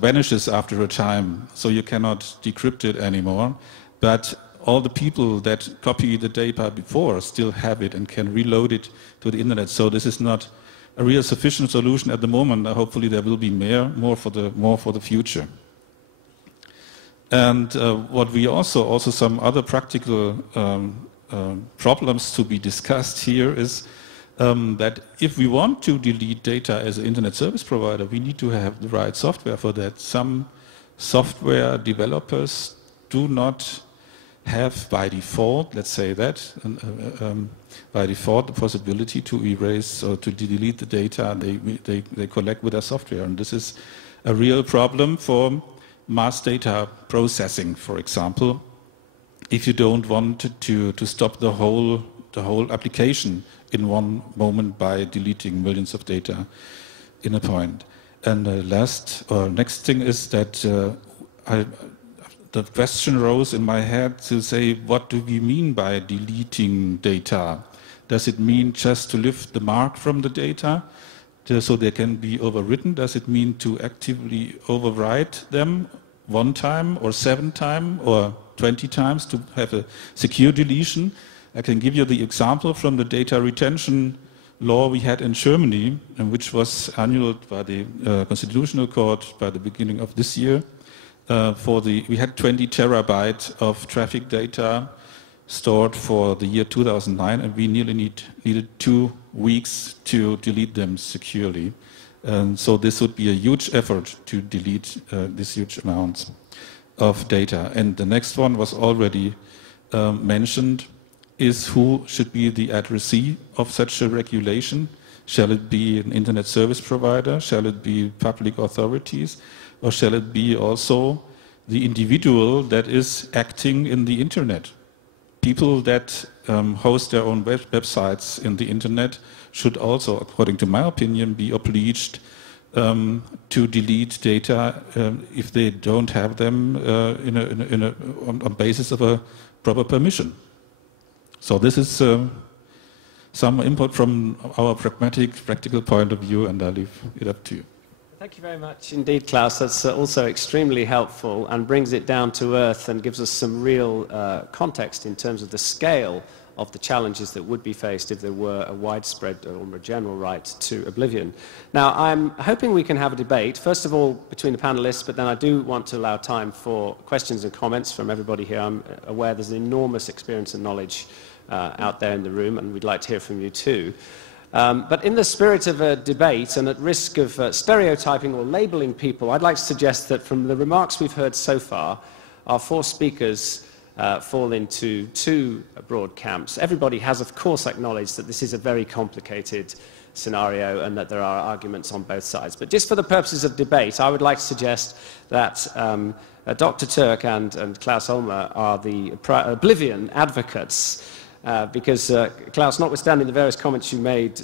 vanishes after a time, so you cannot decrypt it anymore. But all the people that copy the data before still have it and can reload it to the internet. So this is not a real sufficient solution at the moment. Hopefully there will be more for the future. And what we also some other practical problems to be discussed here is that if we want to delete data as an internet service provider, we need to have the right software for that. Some software developers do not have by default, let's say that, by default the possibility to erase or to delete the data they collect with their software. And this is a real problem for mass data processing, for example, if you don't want to stop the whole application in one moment by deleting millions of data in a point. And next thing is that the question rose in my head to say, what do we mean by deleting data? Does it mean just to lift the mark from the data so they can be overwritten? Does it mean to actively overwrite them one time or 7 times or 20 times to have a secure deletion? I can give you the example from the data retention law we had in Germany, which was annulled by the Constitutional Court by the beginning of this year. We had 20 terabytes of traffic data stored for the year 2009, and we nearly needed 2 weeks to delete them securely. So this would be a huge effort to delete these huge amounts of data. And the next one was already mentioned, is who should be the addressee of such a regulation. Shall it be an internet service provider? Shall it be public authorities? Or shall it be also the individual that is acting in the internet? People that host their own websites in the internet should also, according to my opinion, be obliged to delete data if they don't have them on basis of a proper permission. So this is some input from our practical point of view, and I leave it up to you. Thank you very much indeed, Klaus. That's also extremely helpful and brings it down to earth and gives us some real context in terms of the scale of the challenges that would be faced if there were a widespread or a general right to oblivion. Now, I'm hoping we can have a debate, first of all, between the panelists, but then I do want to allow time for questions and comments from everybody here. I'm aware there's enormous experience and knowledge out there in the room, and we'd like to hear from you too. But in the spirit of a debate and at risk of stereotyping or labeling people, I'd like to suggest that from the remarks we've heard so far, our 4 speakers fall into 2 broad camps. Everybody has, of course, acknowledged that this is a very complicated scenario and that there are arguments on both sides. But just for the purposes of debate, I would like to suggest that Dr. Turk and Klaus Ulmer are the oblivion advocates. Because, Klaus, notwithstanding the various comments you made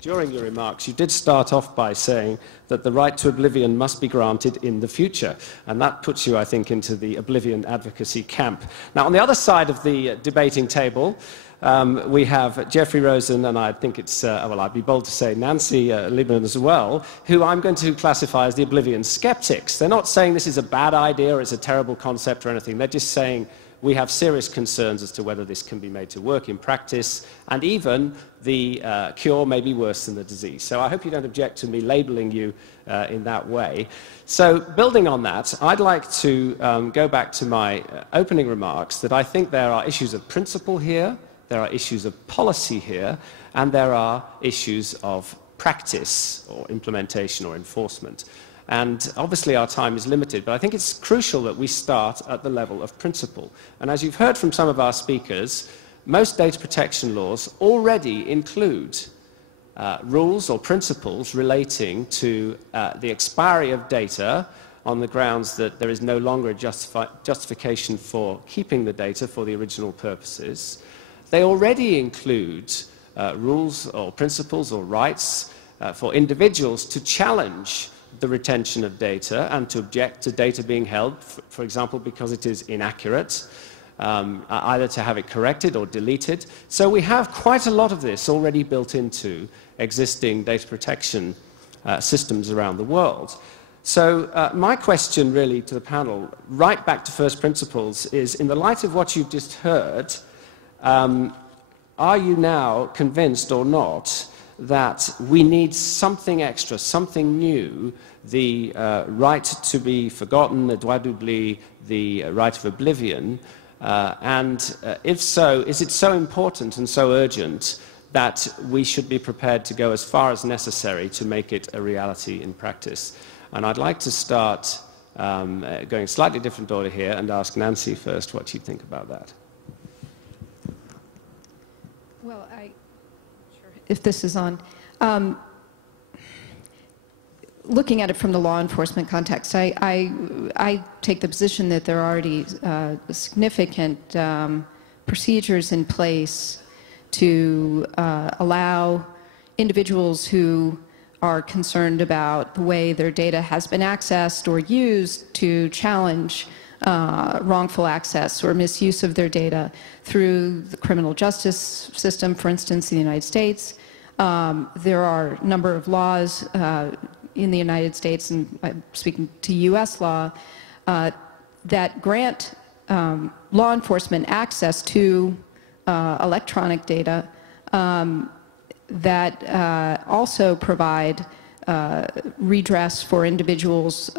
during your remarks, you did start off by saying that the right to oblivion must be granted in the future. And that puts you, I think, into the oblivion advocacy camp. Now, on the other side of the debating table, we have Jeffrey Rosen, and I think it's, well, I'd be bold to say Nancy Lieberman as well, who I'm going to classify as the oblivion skeptics. They're not saying this is a bad idea or it's a terrible concept or anything. They're just saying we have serious concerns as to whether this can be made to work in practice, and even the cure may be worse than the disease. So I hope you don't object to me labeling you in that way. So building on that, I'd like to go back to my opening remarks that I think there are issues of principle here, there are issues of policy here, and there are issues of practice or implementation or enforcement. And obviously our time is limited, but I think it's crucial that we start at the level of principle. And as you've heard from some of our speakers, most data protection laws already include rules or principles relating to the expiry of data on the grounds that there is no longer a justification for keeping the data for the original purposes. They already include rules or principles or rights for individuals to challenge the retention of data and to object to data being held, for example, because it is inaccurate, either to have it corrected or deleted. So we have quite a lot of this already built into existing data protection systems around the world. So my question really to the panel, right back to first principles, is in the light of what you've just heard, are you now convinced or not that we need something extra, something new, the right to be forgotten, the droit d'oubli, the right of oblivion, and if so, is it so important and so urgent that we should be prepared to go as far as necessary to make it a reality in practice? And I'd like to start going slightly different order here and ask Nancy first what you think about that. Well, if this is on, looking at it from the law enforcement context, I take the position that there are already significant procedures in place to allow individuals who are concerned about the way their data has been accessed or used to challenge wrongful access or misuse of their data through the criminal justice system, for instance, in the United States. There are a number of laws in the United States, and I'm speaking to U.S. law, that grant law enforcement access to electronic data that also provide redress for individuals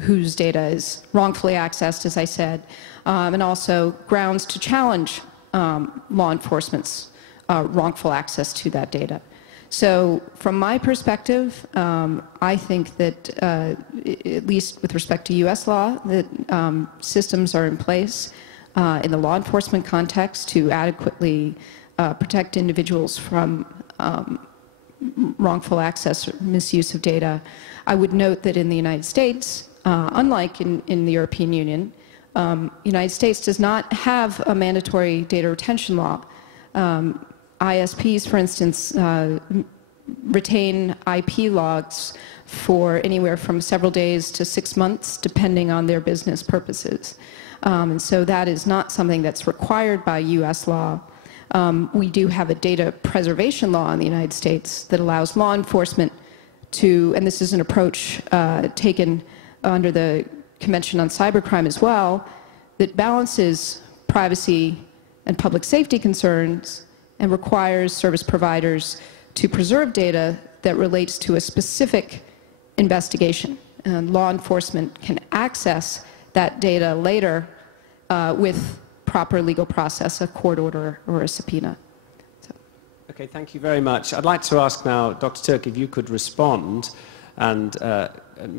whose data is wrongfully accessed, as I said, and also grounds to challenge law enforcement's wrongful access to that data. So from my perspective, I think that, at least with respect to U.S. law, that systems are in place in the law enforcement context to adequately protect individuals from wrongful access or misuse of data. I would note that in the United States, unlike in the European Union, the United States does not have a mandatory data retention law. ISPs, for instance, retain IP logs for anywhere from several days to 6 months, depending on their business purposes. And so that is not something that's required by U.S. law. We do have a data preservation law in the United States that allows law enforcement to, and this is an approach taken under the Convention on Cybercrime as well, that balances privacy and public safety concerns and requires service providers to preserve data that relates to a specific investigation. And law enforcement can access that data later with proper legal process, a court order or a subpoena. So. Okay, thank you very much. I'd like to ask now, Dr. Turk, if you could respond and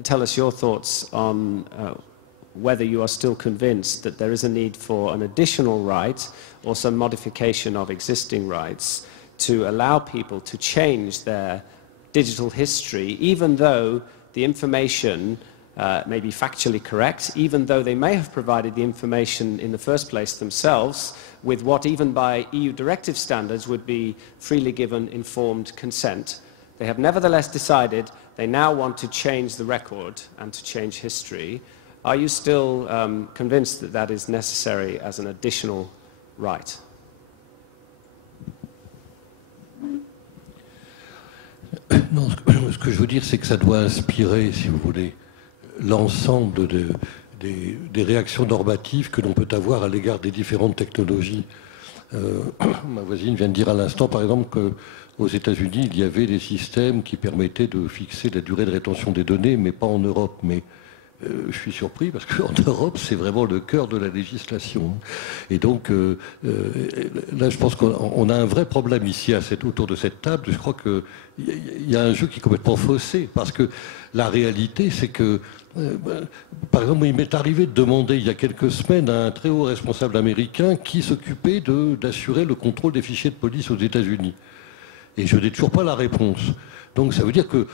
tell us your thoughts on whether you are still convinced that there is a need for an additional right or some modification of existing rights to allow people to change their digital history, even though the information may be factually correct, even though they may have provided the information in the first place themselves with what even by EU directive standards would be freely given informed consent. They have nevertheless decided they now want to change the record and to change history. Are you still convinced that that is necessary as an additional right? Non, ce que je veux dire, c'est que ça doit inspirer, si vous voulez, l'ensemble des réactions normatives que l'on peut avoir à l'égard des différentes technologies. Ma voisine vient de dire à l'instant, par exemple, qu'aux États-Unis, il y avait des systèmes qui permettaient de fixer la durée de rétention des données, mais pas en Europe. Mais je suis surpris parce qu'en Europe, c'est vraiment le cœur de la législation. Et donc, là, je pense qu'on a un vrai problème ici, autour de cette table. Je crois qu'il y a un jeu qui est complètement faussé, parce que la réalité, c'est que, par exemple, il m'est arrivé de demander il y a quelques semaines à un très haut responsable américain qui s'occupait d'assurer le contrôle des fichiers de police aux États-Unis. Et je n'ai toujours pas la réponse. Donc ça veut dire que,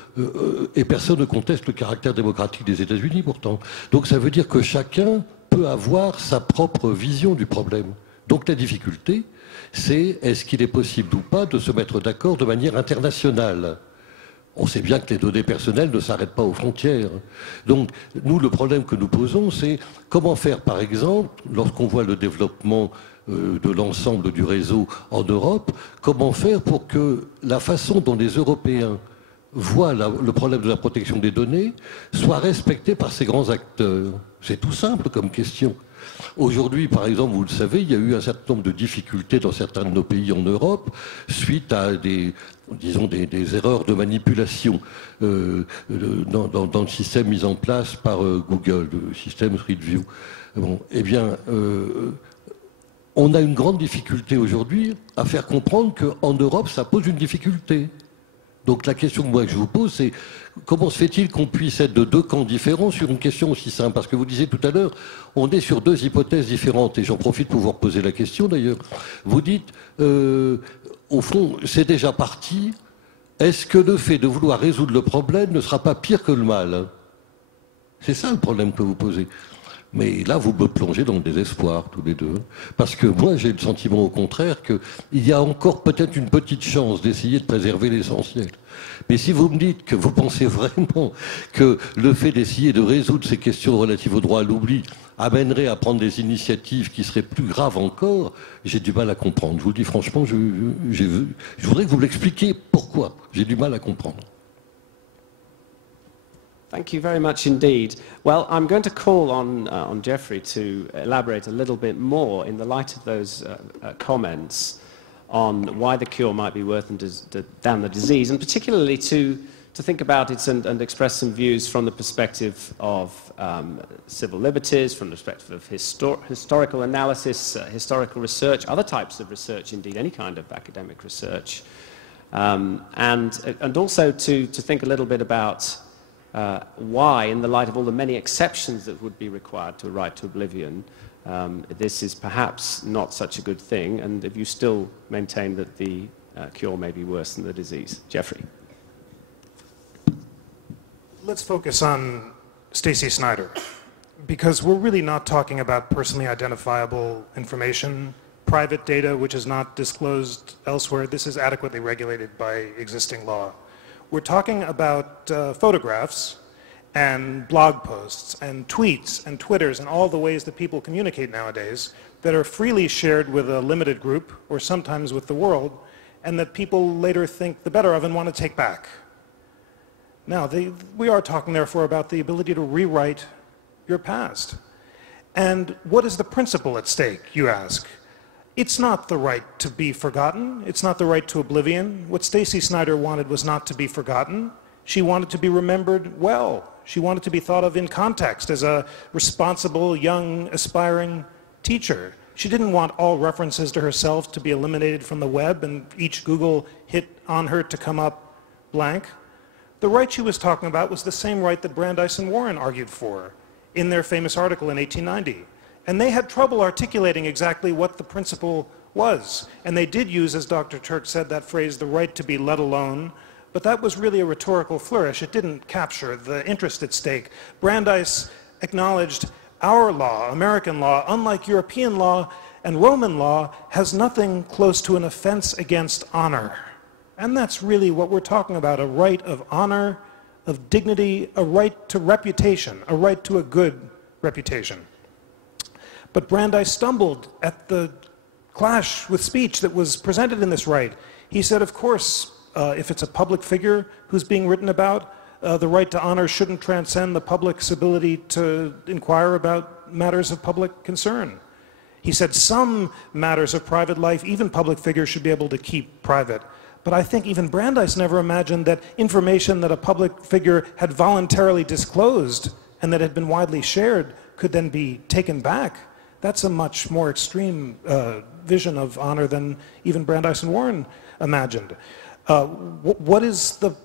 et personne ne conteste le caractère démocratique des États-Unis pourtant, donc ça veut dire que chacun peut avoir sa propre vision du problème. Donc la difficulté, c'est est-ce qu'il est possible ou pas de se mettre d'accord de manière internationale. On sait bien que les données personnelles ne s'arrêtent pas aux frontières. Donc nous, le problème que nous posons, c'est comment faire, par exemple, lorsqu'on voit le développement de l'ensemble du réseau en Europe, comment faire pour que la façon dont les Européens voit le problème de la protection des données soit respecté par ces grands acteurs? C'est tout simple comme question. Aujourd'hui, par exemple, vous le savez, il y a eu un certain nombre de difficultés dans certains de nos pays en Europe suite à des erreurs de manipulation dans le système mis en place par Google, le système Street View. Bon, eh bien, on a une grande difficulté aujourd'hui à faire comprendre qu'en Europe, ça pose une difficulté. Donc la question que je vous pose, c'est comment se fait-il qu'on puisse être de deux camps différents sur une question aussi simple? Parce que vous disiez tout à l'heure, on est sur deux hypothèses différentes, et j'en profite pour vous poser la question d'ailleurs. Vous dites, au fond, c'est déjà parti, est-ce que le fait de vouloir résoudre le problème ne sera pas pire que le mal? C'est ça le problème que vous posez. Mais là, vous me plongez dans le désespoir, tous les deux. Parce que moi, j'ai le sentiment, au contraire, qu'il y a encore peut-être une petite chance d'essayer de préserver l'essentiel. Mais si vous me dites que vous pensez vraiment que le fait d'essayer de résoudre ces questions relatives au droit à l'oubli amènerait à prendre des initiatives qui seraient plus graves encore, j'ai du mal à comprendre. Je vous le dis franchement, je voudrais que vous m'expliquiez pourquoi. J'ai du mal à comprendre. Thank you very much indeed. Well, I'm going to call on Jeffrey to elaborate a little bit more in the light of those comments on why the cure might be worse than the disease, and particularly to think about it and express some views from the perspective of civil liberties, from the perspective of historical analysis, historical research, other types of research, indeed, any kind of academic research, and also to think a little bit about why, in the light of all the many exceptions that would be required to a right to oblivion, this is perhaps not such a good thing, and if you still maintain that the cure may be worse than the disease. Jeffrey. Let's focus on Stacey Snider, because we're really not talking about personally identifiable information, private data which is not disclosed elsewhere. This is adequately regulated by existing law. We're talking about photographs and blog posts and tweets and Twitters and all the ways that people communicate nowadays that are freely shared with a limited group or sometimes with the world, and that people later think the better of and want to take back. Now, we are talking therefore about the ability to rewrite your past. And what is the principle at stake, you ask? It's not the right to be forgotten. It's not the right to oblivion. What Stacey Snider wanted was not to be forgotten. She wanted to be remembered well. She wanted to be thought of in context as a responsible, young, aspiring teacher. She didn't want all references to herself to be eliminated from the web and each Google hit on her to come up blank. The right she was talking about was the same right that Brandeis and Warren argued for in their famous article in 1890. And they had trouble articulating exactly what the principle was. And they did use, as Dr. Turk said, that phrase, the right to be let alone. But that was really a rhetorical flourish. It didn't capture the interest at stake. Brandeis acknowledged our law, American law, unlike European law and Roman law, has nothing close to an offense against honor. And that's really what we're talking about, a right of honor, of dignity, a right to reputation, a right to a good reputation. But Brandeis stumbled at the clash with speech that was presented in this right. He said, of course, if it's a public figure who's being written about, the right to honor shouldn't transcend the public's ability to inquire about matters of public concern. He said some matters of private life, even public figures, should be able to keep private. But I think even Brandeis never imagined that information that a public figure had voluntarily disclosed and that had been widely shared could then be taken back. That's a much more extreme vision of honor than even Brandeis and Warren imagined. What is the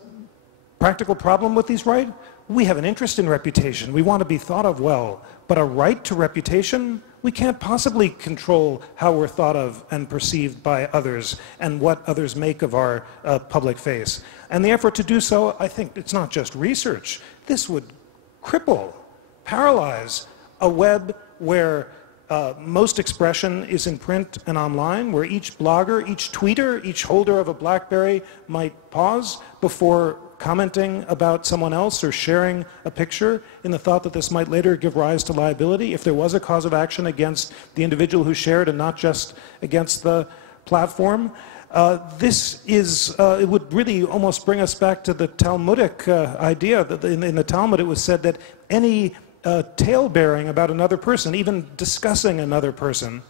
practical problem with these rights? We have an interest in reputation. We want to be thought of well. But a right to reputation, we can't possibly control how we're thought of and perceived by others and what others make of our public face. And the effort to do so, I think it's not just research. This would cripple, paralyze a web where most expression is in print and online, where each blogger, each tweeter, each holder of a BlackBerry might pause before commenting about someone else or sharing a picture in the thought that this might later give rise to liability if there was a cause of action against the individual who shared and not just against the platform. It would really almost bring us back to the Talmudic idea that in the Talmud it was said that any tale-bearing about another person, even discussing another person,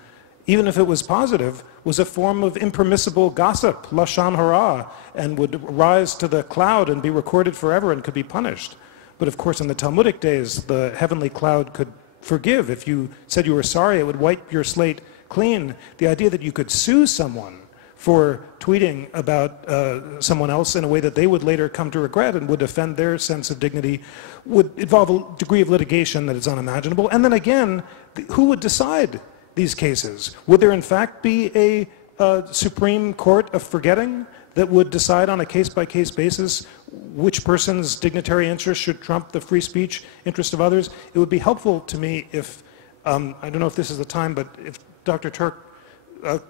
even if it was positive, was a form of impermissible gossip, lashon hara, and would rise to the cloud and be recorded forever and could be punished. But of course, in the Talmudic days, the heavenly cloud could forgive. If you said you were sorry, it would wipe your slate clean. The idea that you could sue someone for tweeting about someone else in a way that they would later come to regret and would offend their sense of dignity would involve a degree of litigation that is unimaginable. And then again, who would decide these cases? Would there in fact be a Supreme Court of forgetting that would decide on a case-by-case basis which person's dignitary interest should trump the free speech interest of others? It would be helpful to me if, I don't know if this is the time, but if Dr. Turk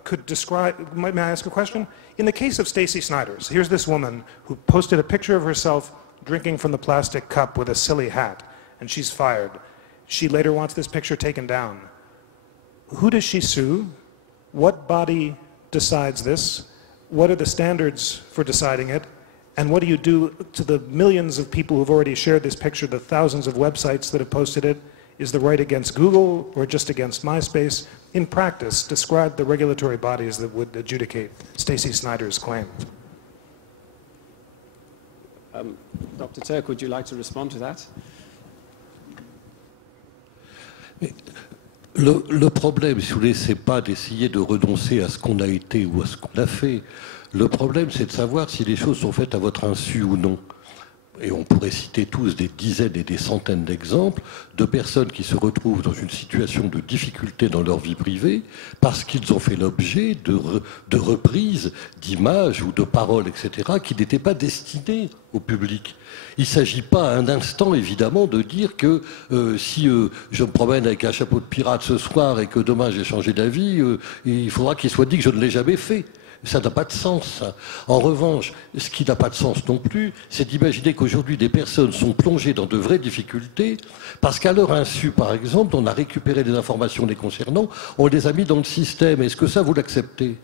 could describe, may I ask a question? In the case of Stacey Snider, here's this woman who posted a picture of herself drinking from the plastic cup with a silly hat, and she's fired. She later wants this picture taken down. Who does she sue? What body decides this? What are the standards for deciding it? And what do you do to the millions of people who've already shared this picture, the thousands of websites that have posted it? Is the right against Google or just against MySpace? In practice, describe the regulatory bodies that would adjudicate Stacey Snider's claim. Dr. Turk, would you like to respond to that? Le problème, si vous voulez, c'est pas d'essayer de renoncer à ce qu'on a été ou à ce qu'on a fait. Le problème, c'est de savoir si les choses sont faites à votre insu ou non. Et on pourrait citer tous des dizaines et des centaines d'exemples de personnes qui se retrouvent dans une situation de difficulté dans leur vie privée parce qu'ils ont fait l'objet de reprises d'images ou de paroles, etc., qui n'étaient pas destinées au public. Il ne s'agit pas un instant, évidemment, de dire que si je me promène avec un chapeau de pirate ce soir et que demain j'ai changé d'avis, il faudra qu'il soit dit que je ne l'ai jamais fait. Ça n'a pas de sens. En revanche, ce qui n'a pas de sens non plus, c'est d'imaginer qu'aujourd'hui des personnes sont plongées dans de vraies difficultés parce qu'à leur insu, par exemple, on a récupéré des informations les concernant, on les a mis dans le système. Est-ce que ça, vous l'acceptez ?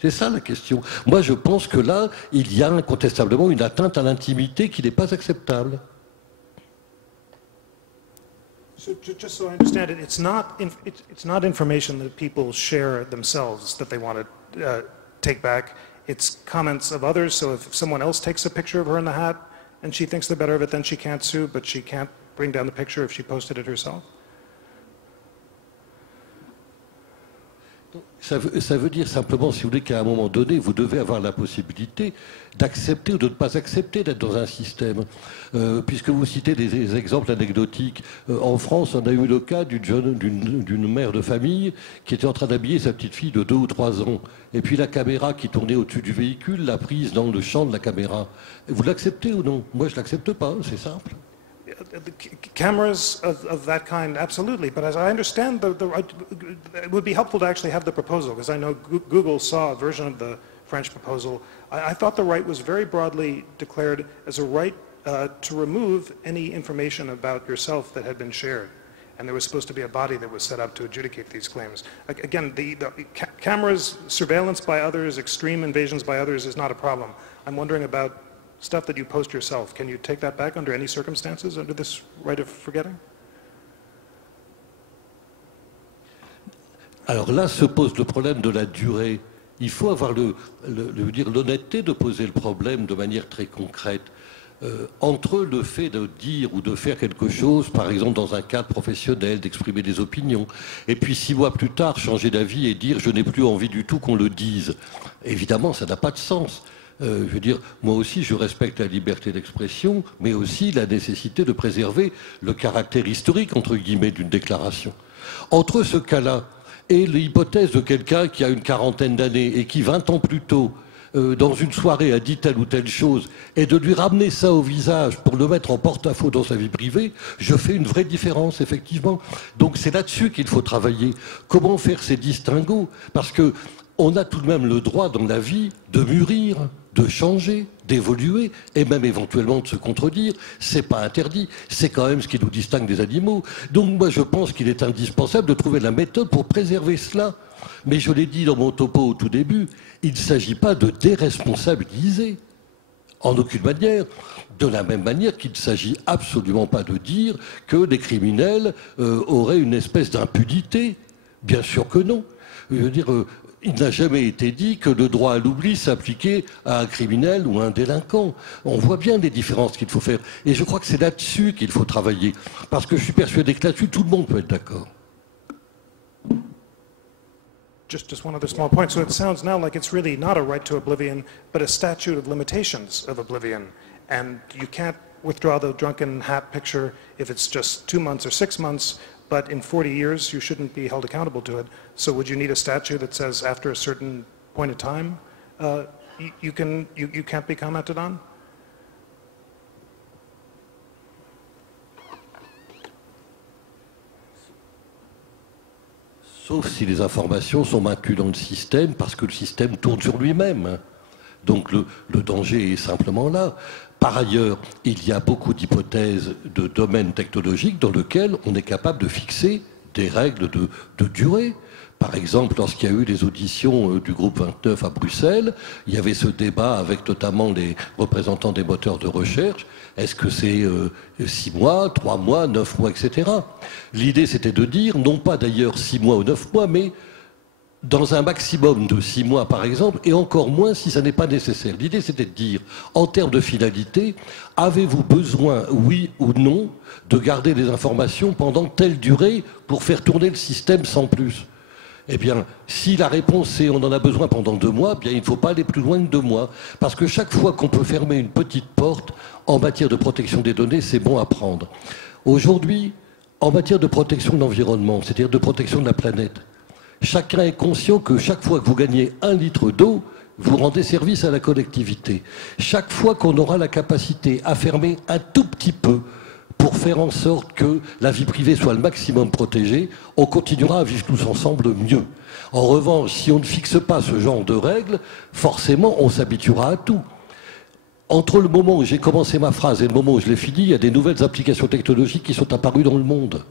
C'est ça la question. Moi, je pense que là, il y a incontestablement une atteinte à l'intimité qui n'est pas acceptable. So, just so I understand it, it's not information that people share themselves that they want to take back. It's comments of others. So if someone else takes a picture of her in the hat and she thinks they're better of it, then she can't sue, but she can't bring down the picture if she posted it herself? Ça veut dire simplement, si vous voulez, qu'à un moment donné, vous devez avoir la possibilité d'accepter ou de ne pas accepter d'être dans un système. Puisque vous citez des exemples anecdotiques. En France, on a eu le cas d'une mère de famille qui était en train d'habiller sa petite fille de 2 ou 3 ans. Et puis la caméra qui tournait au-dessus du véhicule l'a prise dans le champ de la caméra. Vous l'acceptez ou non? Moi, je ne l'accepte pas, c'est simple. The cameras of that kind, absolutely. But as I understand, it would be helpful to actually have the proposal, because I know Google saw a version of the French proposal. I thought the right was very broadly declared as a right to remove any information about yourself that had been shared. And there was supposed to be a body that was set up to adjudicate these claims. Again, the cameras, surveillance by others, extreme invasions by others is not a problem. I'm wondering about stuff that you post yourself. Can you take that back under any circumstances, under this right of forgetting? Alors là se pose le problème de la durée. Il faut avoir l'honnêteté de poser le problème de manière très concrète. Entre le fait de dire ou de faire quelque chose, par exemple dans un cadre professionnel, d'exprimer des opinions, et puis 6 mois plus tard changer d'avis et dire « je n'ai plus envie du tout qu'on le dise », évidemment ça n'a pas de sens. Je veux dire, moi aussi je respecte la liberté d'expression, mais aussi la nécessité de préserver le caractère historique, entre guillemets, d'une déclaration. Entre ce cas-là et l'hypothèse de quelqu'un qui a une quarantaine d'années et qui 20 ans plus tôt, dans une soirée, a dit telle ou telle chose, et de lui ramener ça au visage pour le mettre en porte-à-faux dans sa vie privée, je fais une vraie différence, effectivement. Donc c'est là-dessus qu'il faut travailler. Comment faire ces distinguos? Parce que on a tout de même le droit dans la vie de mûrir, de changer, d'évoluer et même éventuellement de se contredire. C'est pas interdit, c'est quand même ce qui nous distingue des animaux. Donc moi je pense qu'il est indispensable de trouver la méthode pour préserver cela. Mais je l'ai dit dans mon topo au tout début, il ne s'agit pas de déresponsabiliser, en aucune manière, de la même manière qu'il ne s'agit absolument pas de dire que les criminels auraient une espèce d'impunité. Bien sûr que non. Je veux dire, il n'a jamais été dit que le droit à l'oubli s'appliquait à un criminel ou à un délinquant. On voit bien les différences qu'il faut faire. Et je crois que c'est là-dessus qu'il faut travailler. Parce que je suis persuadé que là-dessus, tout le monde peut être d'accord. Just one other small point. So it sounds now like it's really not a right to oblivion, but a statute of limitations of oblivion. And you can't withdraw the drunken hat picture if it's just 2 months or 6 months, but in 40 years you shouldn't be held accountable to it. So would you need a statute that says after a certain point of time you can't be commented on? Sauf si les informations sont maintenues dans le système parce que le système tourne sur lui-même. Donc le danger est simplement là. Par ailleurs, il y a beaucoup d'hypothèses de domaines technologiques dans lesquels on est capable de fixer des règles de durée. Par exemple, lorsqu'il y a eu les auditions du groupe 29 à Bruxelles, il y avait ce débat avec notamment les représentants des moteurs de recherche. Est-ce que c'est 6 mois, 3 mois, 9 mois, etc. L'idée, c'était de dire, non pas d'ailleurs 6 mois ou 9 mois, mais dans un maximum de 6 mois, par exemple, et encore moins si ça n'est pas nécessaire. L'idée, c'était de dire, en termes de finalité, avez-vous besoin, oui ou non, de garder des informations pendant telle durée pour faire tourner le système sans plus? Eh bien, si la réponse est on en a besoin pendant 2 mois, bien il ne faut pas aller plus loin que 2 mois. Parce que chaque fois qu'on peut fermer une petite porte, en matière de protection des données, c'est bon à prendre. Aujourd'hui, en matière de protection de l'environnement, c'est-à-dire de protection de la planète, chacun est conscient que chaque fois que vous gagnez 1 litre d'eau, vous rendez service à la collectivité. Chaque fois qu'on aura la capacité à fermer un tout petit peu pour faire en sorte que la vie privée soit le maximum protégée, on continuera à vivre tous ensemble mieux. En revanche, si on ne fixe pas ce genre de règles, forcément, on s'habituera à tout. Entre le moment où j'ai commencé ma phrase et le moment où je l'ai finie, il y a des nouvelles applications technologiques qui sont apparues dans le monde.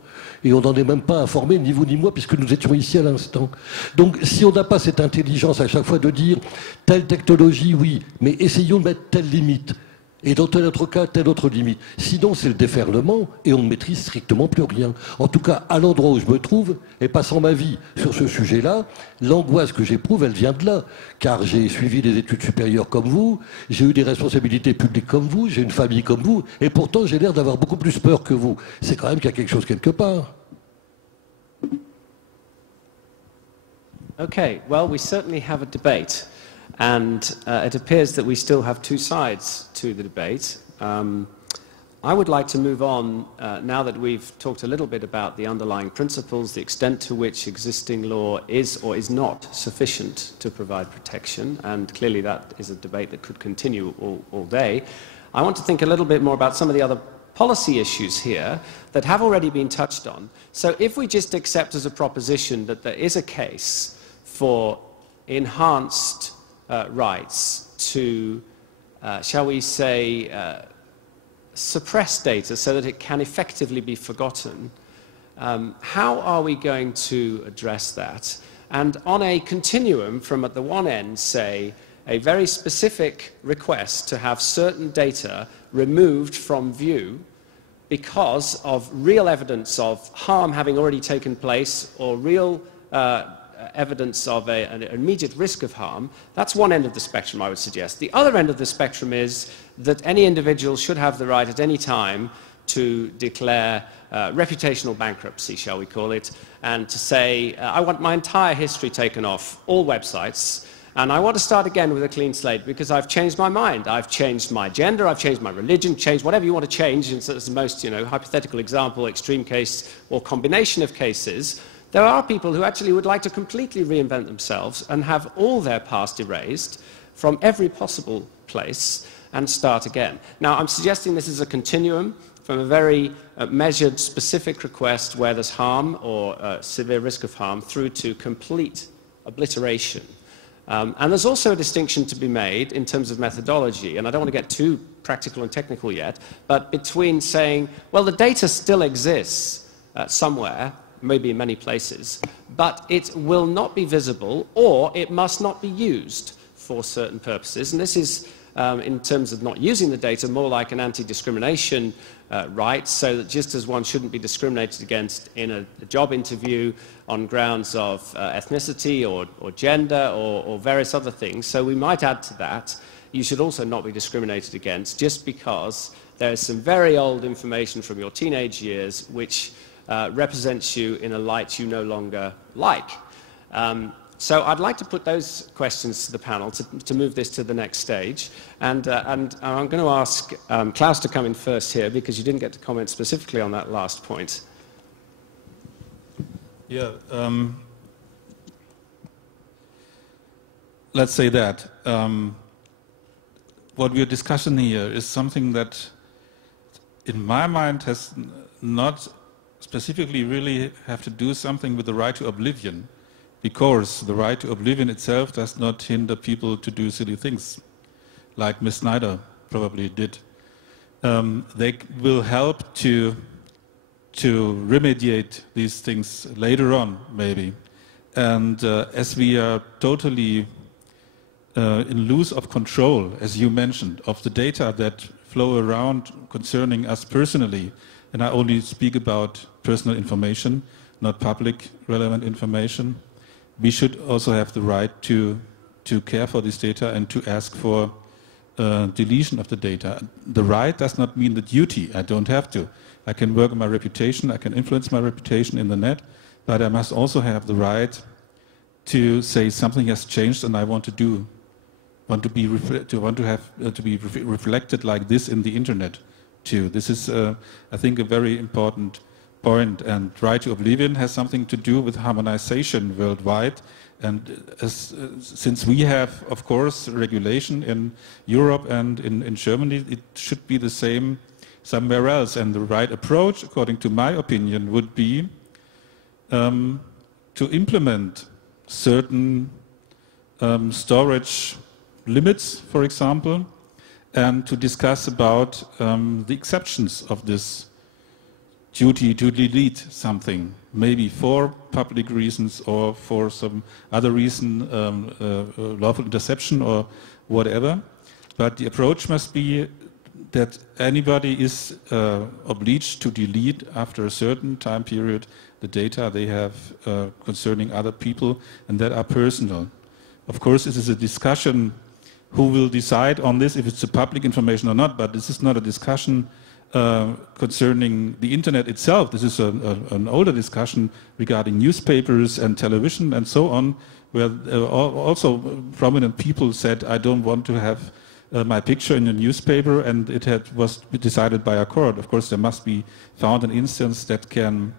Et on n'en est même pas informé, ni vous ni moi, puisque nous étions ici à l'instant. Donc, si on n'a pas cette intelligence à chaque fois de dire telle technologie, oui, mais essayons de mettre telle limite. Et dans tel autre cas, telle autre limite. Sinon, c'est le déferlement et on ne maîtrise strictement plus rien. En tout cas, à l'endroit où je me trouve, et passant ma vie sur ce sujet-là, l'angoisse que j'éprouve, elle vient de là. Car j'ai suivi des études supérieures comme vous, j'ai eu des responsabilités publiques comme vous, j'ai une famille comme vous, et pourtant j'ai l'air d'avoir beaucoup plus peur que vous. C'est quand même qu'il y a quelque chose quelque part. Okay, well, we certainly have a debate. And it appears that we still have 2 sides to the debate. I would like to move on, now that we've talked a little bit about the underlying principles, the extent to which existing law is or is not sufficient to provide protection, and clearly that is a debate that could continue all day. I want to think a little bit more about some of the other policy issues here that have already been touched on. So if we just accept as a proposition that there is a case for enhanced rights to, shall we say, suppress data so that it can effectively be forgotten, how are we going to address that? And on a continuum from at the one end, say, a very specific request to have certain data removed from view because of real evidence of harm having already taken place or real evidence of an immediate risk of harm, that's one end of the spectrum, I would suggest. The other end of the spectrum is that any individual should have the right at any time to declare reputational bankruptcy, shall we call it, and to say, I want my entire history taken off all websites, and I want to start again with a clean slate because I've changed my mind. I've changed my gender, I've changed my religion, changed whatever you want to change, and so it's the most hypothetical example, extreme case, or combination of cases. There are people who actually would like to completely reinvent themselves and have all their past erased from every possible place and start again. Now, I'm suggesting this is a continuum from a very measured, specific request where there's harm or severe risk of harm through to complete obliteration. And there's also a distinction to be made in terms of methodology, and I don't want to get too practical and technical yet, but between saying, well, the data still exists somewhere, maybe in many places, but it will not be visible or it must not be used for certain purposes. And this is, in terms of not using the data, more like an anti-discrimination right, so that just as one shouldn't be discriminated against in a job interview on grounds of ethnicity or gender or various other things, so we might add to that, you should also not be discriminated against just because there is some very old information from your teenage years which represents you in a light you no longer like. So I'd like to put those questions to the panel to move this to the next stage. And I'm going to ask Klaus to come in first here because you didn't get to comment specifically on that last point. Yeah, let's say that. What we are discussing here is something that, in my mind, has not specifically really have to do something with the right to oblivion, because the right to oblivion itself does not hinder people to do silly things, like Ms. Snider probably did. They will help to remediate these things later on, maybe. And as we are totally in loss of control, as you mentioned, of the data that flow around concerning us personally, and I only speak about personal information, not public relevant information, we should also have the right to care for this data and to ask for deletion of the data. The right does not mean the duty. I don't have to. I can work on my reputation, I can influence my reputation in the net, but I must also have the right to say something has changed and I want to be reflected like this in the internet too. This is, I think, a very important point. And right to oblivion has something to do with harmonization worldwide. And since we have, of course, regulation in Europe and in Germany, it should be the same somewhere else. And the right approach, according to my opinion, would be to implement certain storage limits, for example, and to discuss about the exceptions of this duty to delete something, maybe for public reasons or for some other reason, lawful interception or whatever. But the approach must be that anybody is obliged to delete after a certain time period the data they have concerning other people and that are personal. Of course, it is a discussion who will decide on this, if it's a public information or not, but this is not a discussion concerning the internet itself. This is an older discussion regarding newspapers and television and so on, where also prominent people said, I don't want to have my picture in a newspaper, and it was decided by a court. Of course, there must be found an instance that can,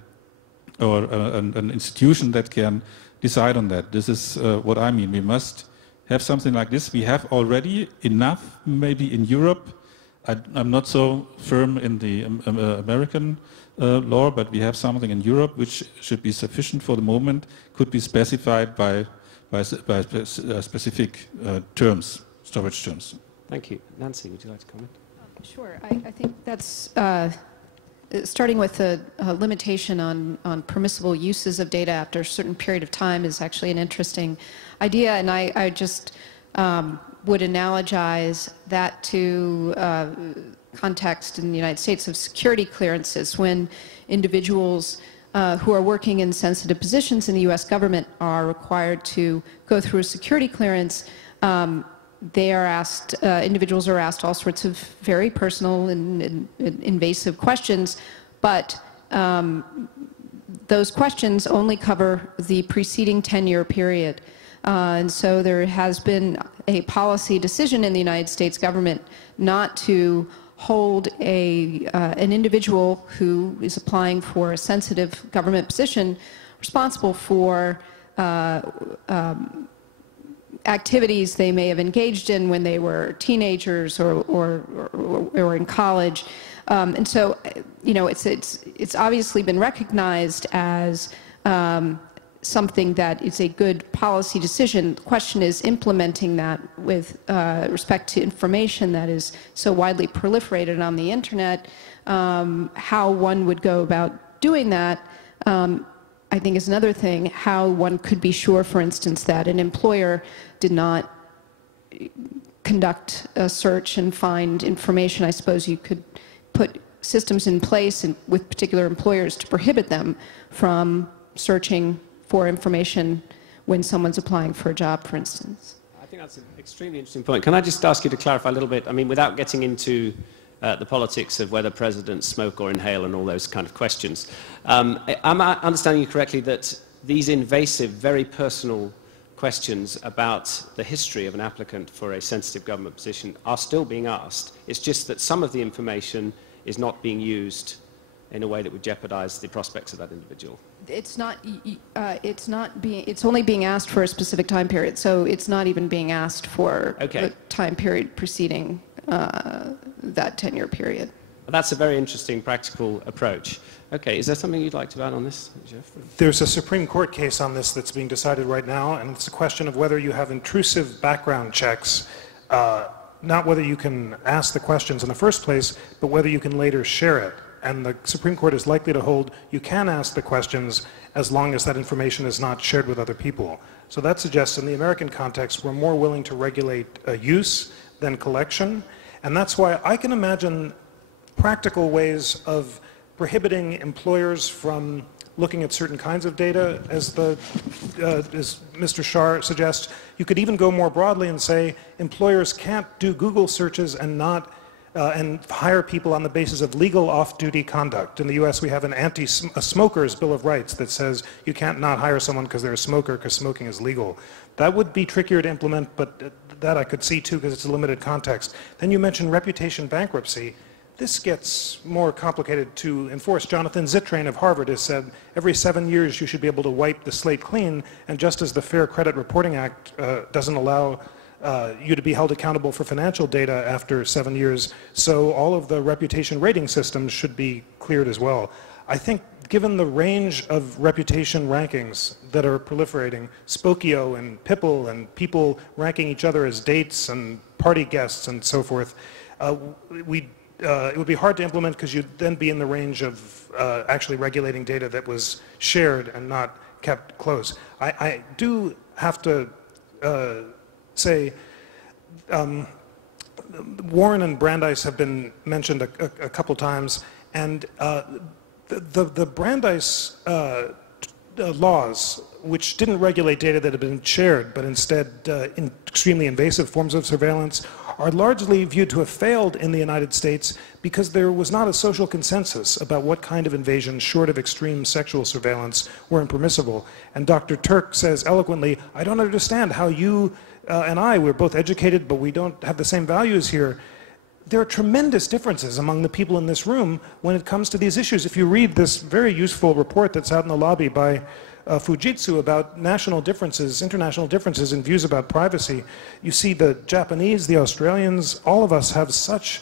or an institution that can decide on that. This is what I mean. We must have something like this. We have already enough, maybe in Europe. I'm not so firm in the American law, but we have something in Europe which should be sufficient for the moment, could be specified by specific terms, storage terms. Thank you. Nancy, would you like to comment? Sure. I think that's starting with a limitation on permissible uses of data after a certain period of time is actually an interesting idea, and I just would analogize that to context in the United States of security clearances, when individuals who are working in sensitive positions in the U.S. government are required to go through a security clearance. They are asked, individuals are asked all sorts of very personal and invasive questions, but those questions only cover the preceding 10-year period. And so there has been a policy decision in the United States government not to hold an individual who is applying for a sensitive government position responsible for activities they may have engaged in when they were teenagers or in college. And so, you know, it's obviously been recognized as something that is a good policy decision. The question is implementing that with respect to information that is so widely proliferated on the internet. How one would go about doing that, I think, is another thing. How one could be sure, for instance, that an employer did not conduct a search and find information. I suppose you could put systems in place with particular employers to prohibit them from searching for information when someone's applying for a job, for instance. I think that's an extremely interesting point. Can I just ask you to clarify a little bit? I mean, without getting into the politics of whether presidents smoke or inhale and all those kind of questions, am I understanding you correctly that these invasive, very personal questions about the history of an applicant for a sensitive government position are still being asked? It's just that some of the information is not being used in a way that would jeopardize the prospects of that individual. It's only being asked for a specific time period, so it's not even being asked for the time period preceding that tenure period. That's a very interesting practical approach. Okay, is there something you'd like to add on this, Jeff? There's a Supreme Court case on this that's being decided right now, and it's a question of whether you have intrusive background checks, not whether you can ask the questions in the first place, but whether you can later share it. And the Supreme Court is likely to hold you can ask the questions as long as that information is not shared with other people. So that suggests in the American context we're more willing to regulate use than collection. And that's why I can imagine practical ways of prohibiting employers from looking at certain kinds of data, as Mr. Shah suggests. You could even go more broadly and say employers can't do Google searches and not and hire people on the basis of legal off-duty conduct. In the US, we have a smoker's Bill of Rights that says you can't not hire someone because they're a smoker because smoking is legal. That would be trickier to implement, but that I could see too because it's a limited context. Then you mentioned reputation bankruptcy. This gets more complicated to enforce. Jonathan Zittrain of Harvard has said every 7 years you should be able to wipe the slate clean, and just as the Fair Credit Reporting Act doesn't allow you to be held accountable for financial data after 7 years, so all of the reputation rating systems should be cleared as well. I think given the range of reputation rankings that are proliferating, Spokio and Pipple and people ranking each other as dates and party guests and so forth, it would be hard to implement because you'd then be in the range of actually regulating data that was shared and not kept close. I do have to say, Warren and Brandeis have been mentioned a couple times, and the Brandeis laws, which didn't regulate data that had been shared, but instead in extremely invasive forms of surveillance, are largely viewed to have failed in the United States because there was not a social consensus about what kind of invasion, short of extreme sexual surveillance, were impermissible. And Dr. Turk says eloquently, I don't understand how you and we're both educated, but we don't have the same values here. There are tremendous differences among the people in this room when it comes to these issues. If you read this very useful report that's out in the lobby by Fujitsu about national differences, international differences in views about privacy, you see the Japanese, the Australians, all of us have such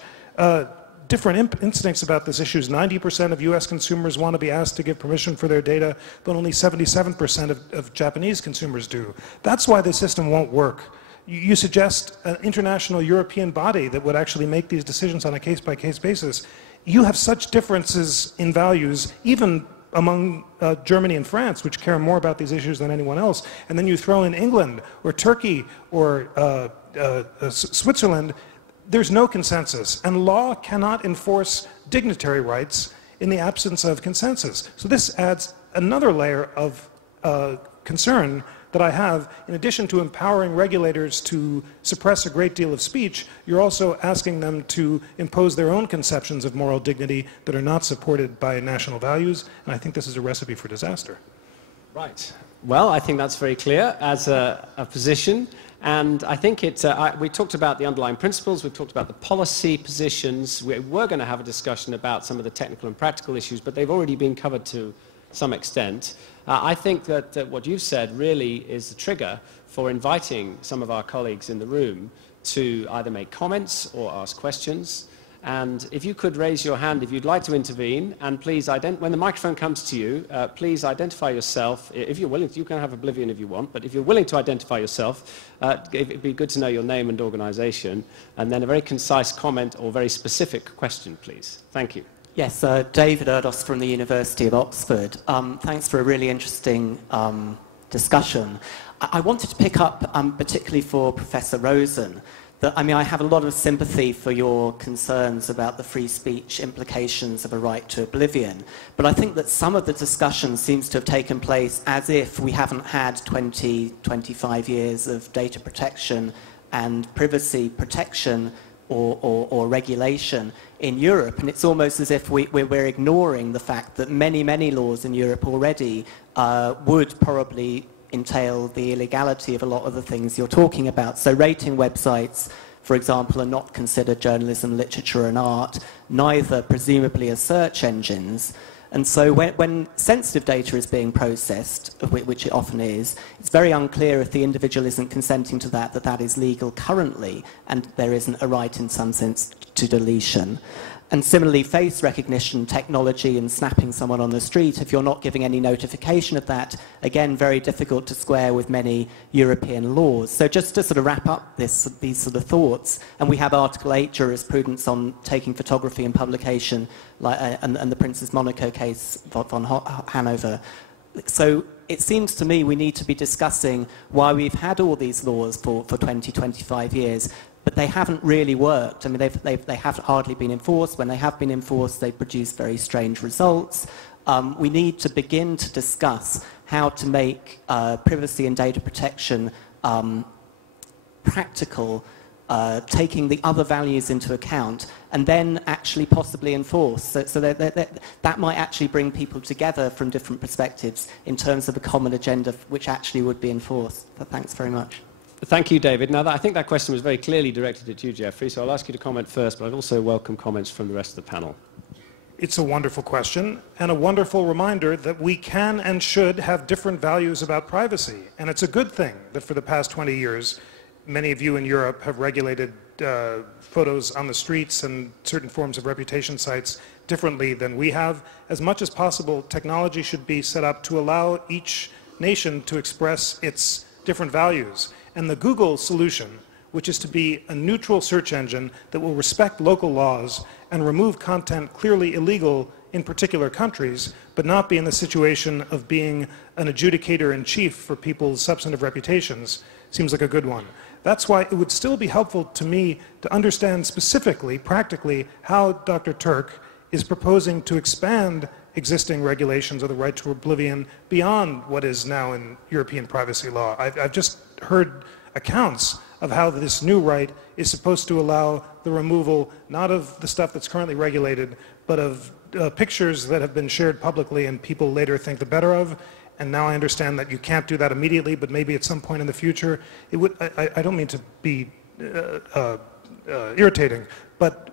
different instincts about these issues. 90% of US consumers want to be asked to give permission for their data, but only 77% of Japanese consumers do. That's why the system won't work. You suggest an international European body that would actually make these decisions on a case-by-case basis. You have such differences in values, even among Germany and France, which care more about these issues than anyone else. And then you throw in England or Turkey or Switzerland, there's no consensus. And law cannot enforce dignitary rights in the absence of consensus. So this adds another layer of concern that I have. In addition to empowering regulators to suppress a great deal of speech, you're also asking them to impose their own conceptions of moral dignity that are not supported by national values, and I think this is a recipe for disaster. Right. Well, I think that's very clear as a position, and I think we talked about the underlying principles, we've talked about the policy positions, we're going to have a discussion about some of the technical and practical issues, but they've already been covered to some extent. I think that what you've said really is the trigger for inviting some of our colleagues in the room to either make comments or ask questions. And if you could raise your hand if you'd like to intervene, and please, when the microphone comes to you, please identify yourself. If you're willing to, you can have oblivion if you want, but if you're willing to identify yourself, it'd be good to know your name and organisation, and then a very concise comment or very specific question, please. Thank you. Yes, David Erdos from the University of Oxford. Thanks for a really interesting discussion. I wanted to pick up, particularly for Professor Rosen, that, I mean, I have a lot of sympathy for your concerns about the free speech implications of a right to oblivion, but I think that some of the discussion seems to have taken place as if we haven't had 20, 25 years of data protection and privacy protection or regulation in Europe, and it's almost as if we're ignoring the fact that many laws in Europe already would probably entail the illegality of a lot of the things you're talking about. So rating websites, for example, are not considered journalism, literature and art, neither presumably as search engines. And so when sensitive data is being processed, which it often is, it's very unclear if the individual isn't consenting to that is legal currently, and there isn't a right in some sense to deletion. And similarly, face recognition technology and snapping someone on the street, if you're not giving any notification of that, again, very difficult to square with many European laws. So just to sort of wrap up these sort of thoughts, and we have Article 8 jurisprudence on taking photography and publication, and the Princess Monaco case von Hanover. So it seems to me we need to be discussing why we've had all these laws for 20, 25 years, but they haven't really worked. I mean, they have hardly been enforced. When they have been enforced, they produce very strange results. We need to begin to discuss how to make privacy and data protection practical, taking the other values into account, and then actually possibly enforce. So that might actually bring people together from different perspectives in terms of a common agenda which actually would be enforced. So thanks very much. Thank you, David. Now, I think that question was very clearly directed at you, Jeffrey, so I'll ask you to comment first, but I'd also welcome comments from the rest of the panel. It's a wonderful question and a wonderful reminder that we can and should have different values about privacy. And it's a good thing that for the past 20 years, many of you in Europe have regulated photos on the streets and certain forms of reputation sites differently than we have. As much as possible, technology should be set up to allow each nation to express its different values. And the Google solution, which is to be a neutral search engine that will respect local laws and remove content clearly illegal in particular countries, but not be in the situation of being an adjudicator-in-chief for people's substantive reputations, seems like a good one. That's why it would still be helpful to me to understand specifically, practically, how Dr. Turk is proposing to expand existing regulations of the right to oblivion beyond what is now in European privacy law. I've just heard accounts of how this new right is supposed to allow the removal not of the stuff that's currently regulated, but of pictures that have been shared publicly and people later think the better of. And now I understand that you can't do that immediately, but maybe at some point in the future. It would, I don't mean to be irritating, but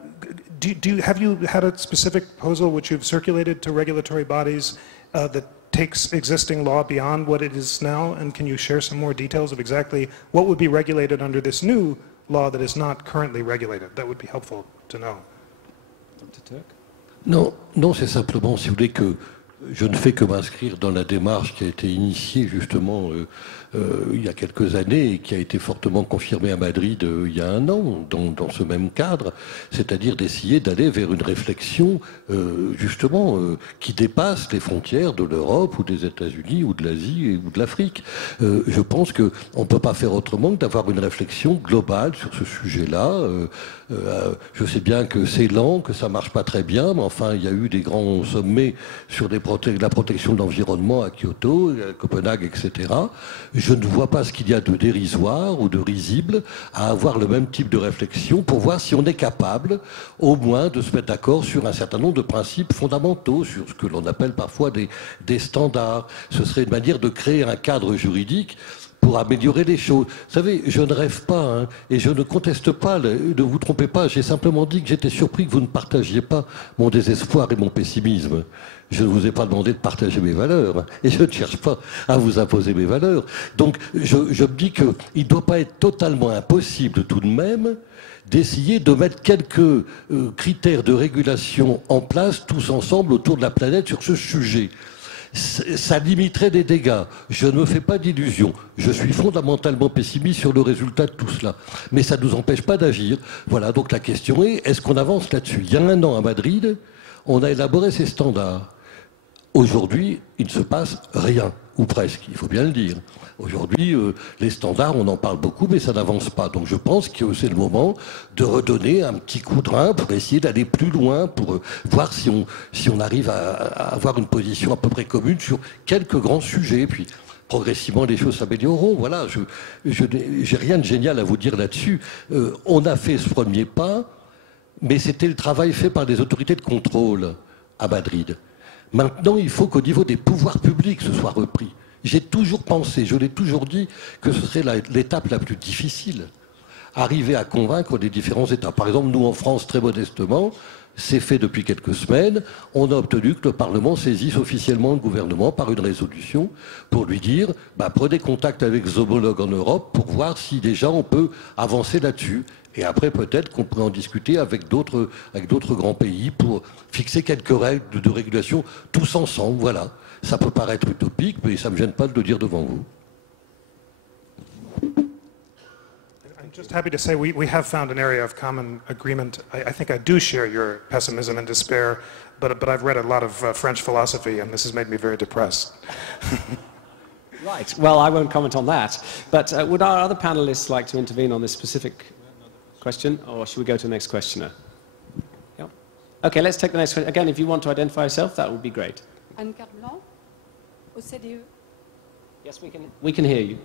have you had a specific proposal which you've circulated to regulatory bodies that takes existing law beyond what it is now? And can you share some more details of exactly what would be regulated under this new law that is not currently regulated? That would be helpful to know. Dr. Turk? Non, c'est simplement, si vous voulez, que je ne fais que m'inscrire dans la démarche qui a été initiée justement il y a quelques années et qui a été fortement confirmée à Madrid il y a un an dans ce même cadre, c'est-à-dire d'essayer d'aller vers une réflexion justement qui dépasse les frontières de l'Europe ou des États-Unis ou de l'Asie ou de l'Afrique. Je pense qu'on ne peut pas faire autrement que d'avoir une réflexion globale sur ce sujet-là. Je sais bien que c'est lent, que ça ne marche pas très bien, mais enfin il y a eu des grands sommets sur la protection de l'environnement à Kyoto, à Copenhague, etc. Je ne vois pas ce qu'il y a de dérisoire ou de risible à avoir le même type de réflexion pour voir si on est capable au moins de se mettre d'accord sur un certain nombre de principes fondamentaux, sur ce que l'on appelle parfois des standards. Ce serait une manière de créer un cadre juridique pour améliorer les choses. Vous savez, je ne rêve pas, hein, et je ne conteste pas, ne vous trompez pas, j'ai simplement dit que j'étais surpris que vous ne partagiez pas mon désespoir et mon pessimisme. Je ne vous ai pas demandé de partager mes valeurs, et je ne cherche pas à vous imposer mes valeurs. Donc, je me dis qu'il ne doit pas être totalement impossible tout de même d'essayer de mettre quelques critères de régulation en place tous ensemble autour de la planète sur ce sujet. Ça limiterait des dégâts. Je ne me fais pas d'illusions. Je suis fondamentalement pessimiste sur le résultat de tout cela. Mais ça ne nous empêche pas d'agir. Voilà, donc la question est qu'on avance là-dessus? Il y a un an à Madrid, on a élaboré ces standards. Aujourd'hui, il ne se passe rien, ou presque, il faut bien le dire. Aujourd'hui, les standards, on en parle beaucoup, mais ça n'avance pas. Donc je pense que c'est le moment de redonner un petit coup de rein pour essayer d'aller plus loin, pour voir si on arrive à avoir une position à peu près commune sur quelques grands sujets. Puis progressivement, les choses s'amélioreront. Voilà, je n'ai rien de génial à vous dire là-dessus. On a fait ce premier pas, mais c'était le travail fait par des autorités de contrôle à Madrid. Maintenant, il faut qu'au niveau des pouvoirs publics, ce soit repris. J'ai toujours pensé, je l'ai toujours dit, que ce serait l'étape la plus difficile. Arriver à convaincre les différents États. Par exemple, nous en France, très modestement, c'est fait depuis quelques semaines, on a obtenu que le Parlement saisisse officiellement le gouvernement par une résolution pour lui dire prenez contact avec vos homologues en Europe pour voir si déjà on peut avancer là-dessus. Et après, peut-être qu'on pourrait en discuter avec d'autres grands pays pour fixer quelques règles de régulation tous ensemble. Voilà. Ça peut paraître utopique, mais ça ne me gêne pas de le dire devant vous. I'm just happy to say we have found an area of common agreement. I think I do share your pessimism and despair, but I've read a lot of French philosophy, and this has made me very depressed. Right. Well, I won't comment on that. But would our other panelists like to intervene on this specific question, or should we go to the next questioner? Yeah. Okay, let's take the next question. Again, if you want to identify yourself, that would be great. Anne-Carte Blanc, OCDE. Yes, we can hear you.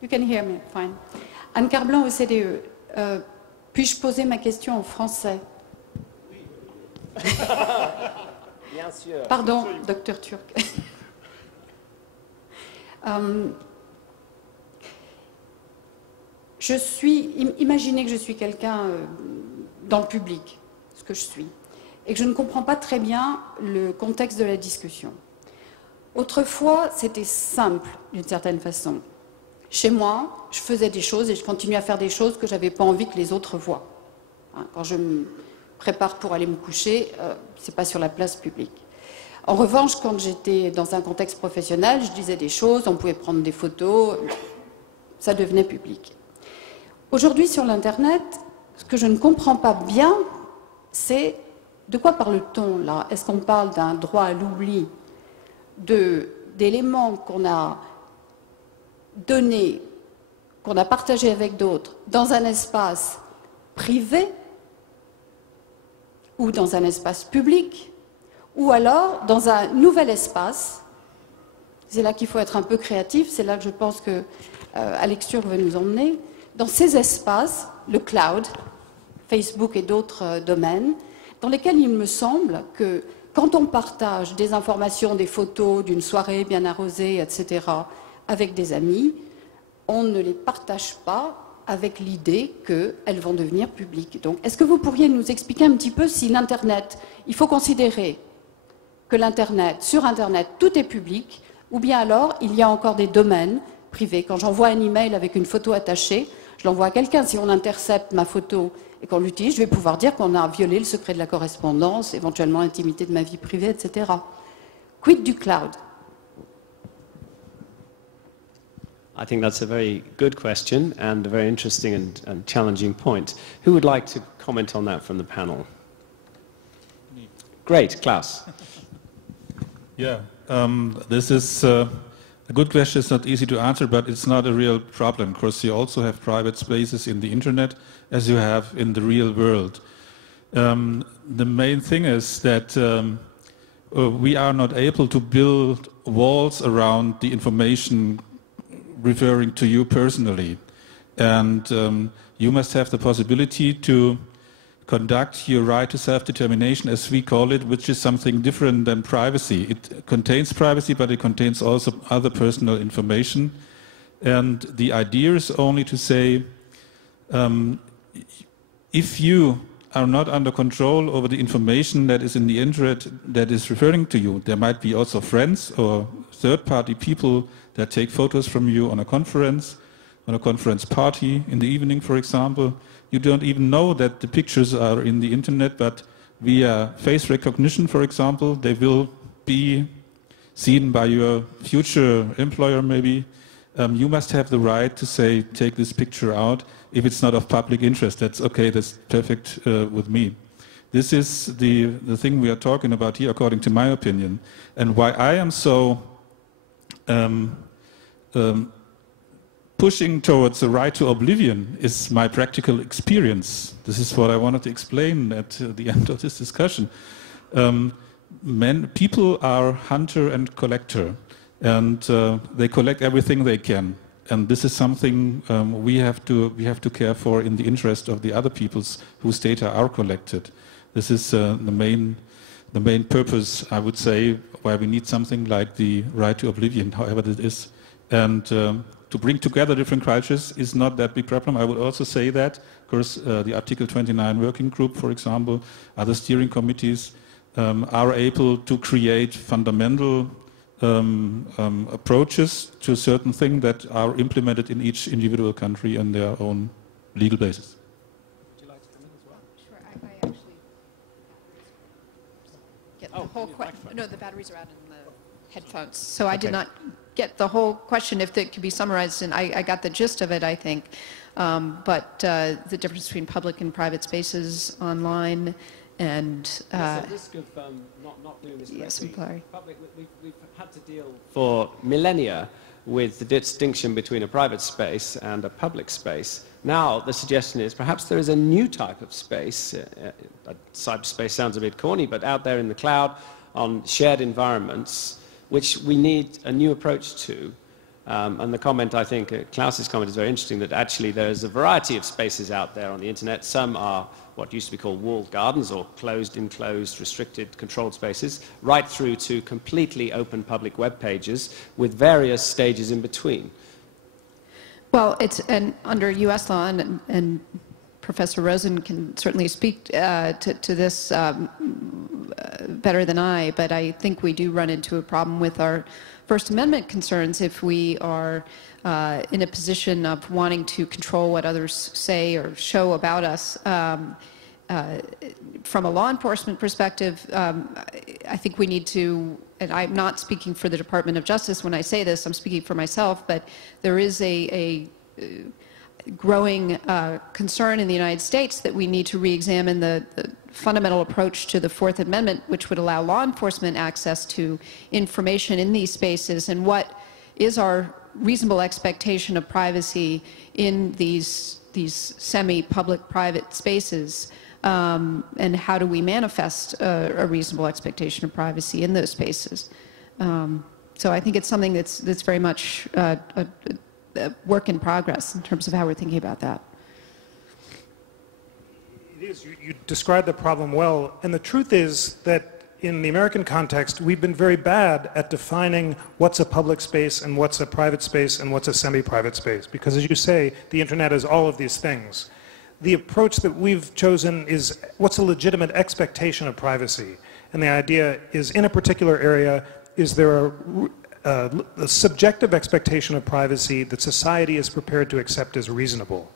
You can hear me, fine. Anne-Carte Blanc, OCDE. Puis-je poser ma question en français? Oui. Bien sûr. Pardon, docteur Turc. Imaginez que je suis quelqu'un dans le public, ce que je suis, et que je ne comprends pas très bien le contexte de la discussion. Autrefois, c'était simple, d'une certaine façon. Chez moi, je faisais des choses et je continue à faire des choses que je n'avais pas envie que les autres voient. Quand je me prépare pour aller me coucher, ce n'est pas sur la place publique. En revanche, quand j'étais dans un contexte professionnel, je disais des choses, on pouvait prendre des photos, ça devenait public. Aujourd'hui, sur l'Internet, ce que je ne comprends pas bien, c'est de quoi parle-t-on là? Est-ce qu'on parle d'un droit à l'oubli, d'éléments qu'on a donnés, qu'on a partagés avec d'autres, dans un espace privé ou dans un espace public, ou alors dans un nouvel espace? C'est là qu'il faut être un peu créatif, c'est là que je pense que Alex Turc veut nous emmener. Dans ces espaces, le cloud, Facebook et d'autres domaines, dans lesquels il me semble que quand on partage des informations, des photos d'une soirée bien arrosée, etc., avec des amis, on ne les partage pas avec l'idée qu'elles vont devenir publiques. Donc, est-ce que vous pourriez nous expliquer un petit peu si l'Internet, il faut considérer que l'Internet, sur Internet, tout est public, ou bien alors il y a encore des domaines privés. Quand j'envoie un email avec une photo attachée, je l'envoie à quelqu'un. Si on intercepte ma photo et qu'on l'utilise, je vais pouvoir dire qu'on a violé le secret de la correspondance, éventuellement l'intimité de ma vie privée, etc. Quid du cloud? I think that's a very good question and a very interesting and challenging point. Who would like to comment on that from the panel? Great, Klaus. Yeah, this is a good question. It's not easy to answer, but it's not a real problem, because you also have private spaces in the internet as you have in the real world. The main thing is that we are not able to build walls around the information referring to you personally. And you must have the possibility to conduct your right to self-determination, as we call it, which is something different than privacy. It contains privacy, but it contains also other personal information. And the idea is only to say, if you are not under control over the information that is in the internet that is referring to you, there might be also friends or third-party people that take photos from you on a conference party in the evening, for example. You don't even know that the pictures are in the internet, but via face recognition, for example, they will be seen by your future employer maybe. You must have the right to say, take this picture out. If it's not of public interest, that's okay, that's perfect with me. This is the thing we are talking about here, according to my opinion. And why I am so pushing towards the right to oblivion is my practical experience. This is what I wanted to explain at the end of this discussion. People are hunter and collector, and they collect everything they can. And this is something we have to care for in the interest of the other peoples whose data are collected. This is the main purpose, I would say, why we need something like the right to oblivion, however it is. And to bring together different cultures is not that big problem. I would also say that, of course, the Article 29 working group, for example, other steering committees are able to create fundamental approaches to a certain thing that are implemented in each individual country on their own legal basis. Would you like to come in as well? Sure. I actually get the whole question. No, the batteries are out in the headphones. So I did not get the whole question. If it could be summarized, and I got the gist of it, I think. But the difference between public and private spaces online, and there's a risk of not doing this correctly. yes, I'm sorry. We've had to deal for millennia with the distinction between a private space and a public space. Now the suggestion is perhaps there is a new type of space. Cyberspace sounds a bit corny, but out there in the cloud on shared environments, which we need a new approach to. And the comment, I think, Klaus's comment is very interesting, that actually there's a variety of spaces out there on the internet. Some are what used to be called walled gardens, or closed, enclosed, restricted, controlled spaces, right through to completely open public web pages with various stages in between. Well, it's under U.S. law, and Professor Rosen can certainly speak to this better than I, but I think we do run into a problem with our First Amendment concerns if we are in a position of wanting to control what others say or show about us. From a law enforcement perspective, I think we need to, and I'm not speaking for the Department of Justice when I say this, I'm speaking for myself, but there is a growing concern in the United States that we need to re-examine the fundamental approach to the Fourth Amendment, which would allow law enforcement access to information in these spaces, and what is our reasonable expectation of privacy in these semi-public private spaces, and how do we manifest a reasonable expectation of privacy in those spaces. So I think it's something that's very much a work in progress in terms of how we're thinking about that. It is. You described the problem well, and the truth is that in the American context, we've been very bad at defining what's a public space and what's a private space and what's a semi-private space, because as you say, the internet is all of these things. The approach that we've chosen is what's a legitimate expectation of privacy, and the idea is in a particular area, is there a subjective expectation of privacy that society is prepared to accept as reasonable.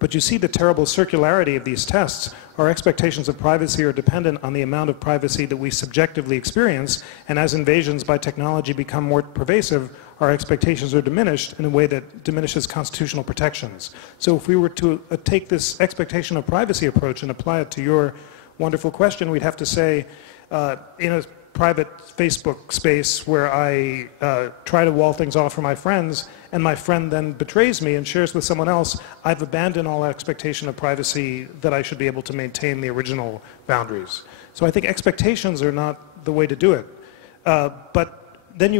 But you see the terrible circularity of these tests. Our expectations of privacy are dependent on the amount of privacy that we subjectively experience, and as invasions by technology become more pervasive, our expectations are diminished in a way that diminishes constitutional protections. So if we were to take this expectation of privacy approach and apply it to your wonderful question, we'd have to say, in a private Facebook space where I try to wall things off for my friends, and my friend then betrays me and shares with someone else, I've abandoned all expectation of privacy that I should be able to maintain the original boundaries. So I think expectations are not the way to do it. But then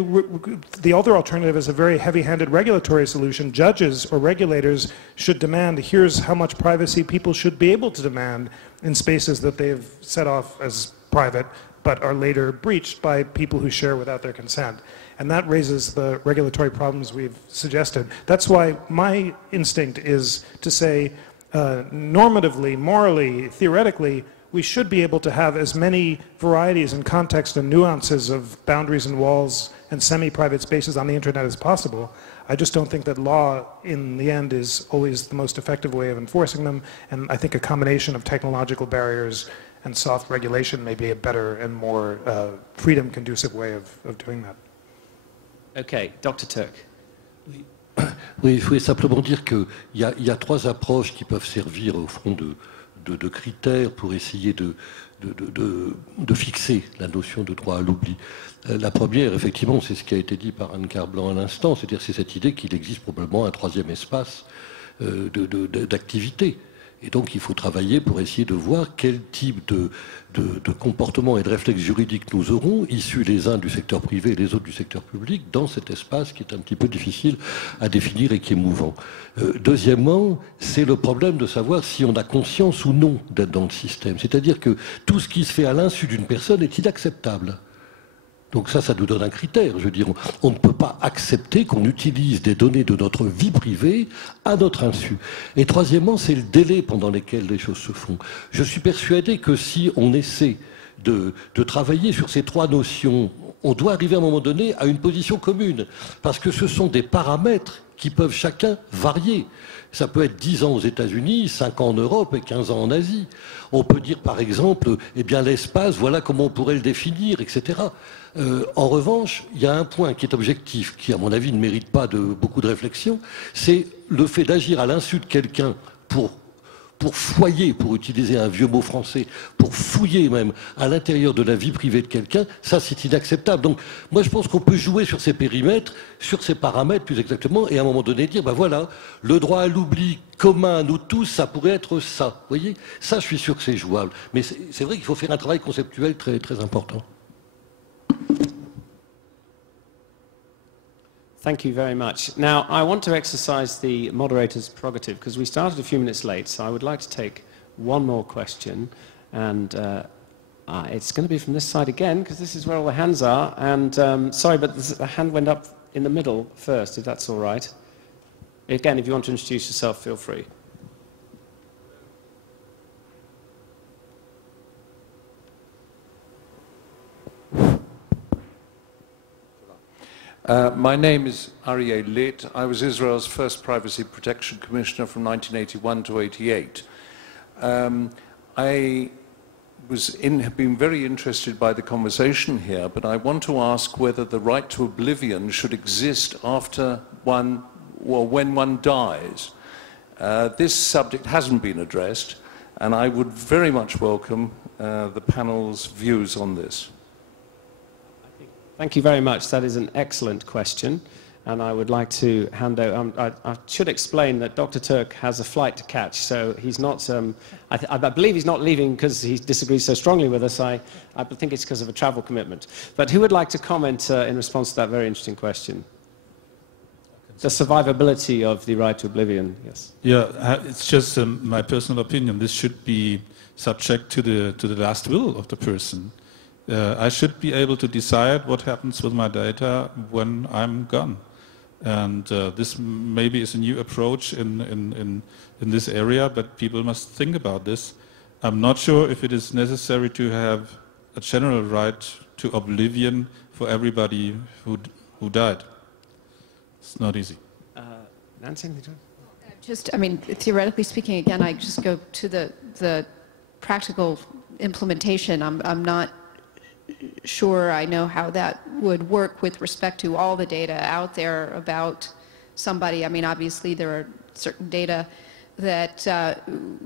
the other alternative is a very heavy-handed regulatory solution. Judges or regulators should demand, here's how much privacy people should be able to demand in spaces that they've set off as private, but are later breached by people who share without their consent. And that raises the regulatory problems we've suggested. That's why my instinct is to say, normatively, morally, theoretically, we should be able to have as many varieties and context and nuances of boundaries and walls and semi-private spaces on the internet as possible. I just don't think that law, in the end, is always the most effective way of enforcing them, and I think a combination of technological barriers and soft regulation may be a better and more freedom-conducive way of doing that. Okay, Dr. Turk. Oui, il faut simplement dire qu'il y a trois approches qui peuvent servir au fond de critères pour essayer de fixer la notion de droit à l'oubli. La première, effectivement, c'est ce qui a été dit par Anne Carblanc à l'instant, c'est-à-dire c'est cette idée qu'il existe probablement un troisième espace d'activité. Et donc il faut travailler pour essayer de voir quel type de comportement et de réflexes juridiques nous aurons, issus les uns du secteur privé et les autres du secteur public, dans cet espace qui est un petit peu difficile à définir et qui est mouvant. Deuxièmement, c'est le problème de savoir si on a conscience ou non d'être dans le système. C'est-à-dire que tout ce qui se fait à l'insu d'une personne est inacceptable. Donc ça nous donne un critère. Je veux dire, on ne peut pas accepter qu'on utilise des données de notre vie privée à notre insu. Et troisièmement, c'est le délai pendant lequel les choses se font. Je suis persuadé que si on essaie de travailler sur ces trois notions, on doit arriver à un moment donné à une position commune. Parce que ce sont des paramètres qui peuvent chacun varier. Ça peut être 10 ans aux États-Unis, 5 ans en Europe et 15 ans en Asie. On peut dire par exemple, eh bien l'espace, voilà comment on pourrait le définir, etc. En revanche, il y a un point qui est objectif, qui à mon avis ne mérite pas beaucoup de réflexion, c'est le fait d'agir à l'insu de quelqu'un pour foyer, pour utiliser un vieux mot français, pour fouiller même à l'intérieur de la vie privée de quelqu'un, ça c'est inacceptable. Donc moi je pense qu'on peut jouer sur ces périmètres, sur ces paramètres plus exactement, et à un moment donné dire, ben voilà, le droit à l'oubli commun à nous tous, ça pourrait être ça. Vous voyez, ça je suis sûr que c'est jouable. Mais c'est vrai qu'il faut faire un travail conceptuel très, très important. Thank you very much. Now, I want to exercise the moderator's prerogative because we started a few minutes late, so I would like to take one more question. And it's going to be from this side again because this is where all the hands are. And sorry, but the hand went up in the middle first, if that's all right. Again, if you want to introduce yourself, feel free. My name is Aryeh Lit. I was Israel's first Privacy Protection Commissioner from 1981 to 88. I have been very interested by the conversation here, but I want to ask whether the right to oblivion should exist after one, or when one dies. This subject hasn't been addressed, and I would very much welcome the panel's views on this. Thank you very much. That is an excellent question. And I would like to hand over... I should explain that Dr. Turk has a flight to catch, so he's not... I believe he's not leaving because he disagrees so strongly with us. I think it's because of a travel commitment. But who would like to comment in response to that very interesting question? The survivability of the right to oblivion, yes. Yeah, it's just my personal opinion. This should be subject to the last will of the person. I should be able to decide what happens with my data when I'm gone. And this maybe is a new approach in this area, but people must think about this. I'm not sure if it is necessary to have a general right to oblivion for everybody who died. It's not easy. Nancy? I mean, theoretically speaking, again, I just go to the practical implementation. I'm not sure I know how that would work with respect to all the data out there about somebody. I mean, obviously there are certain data that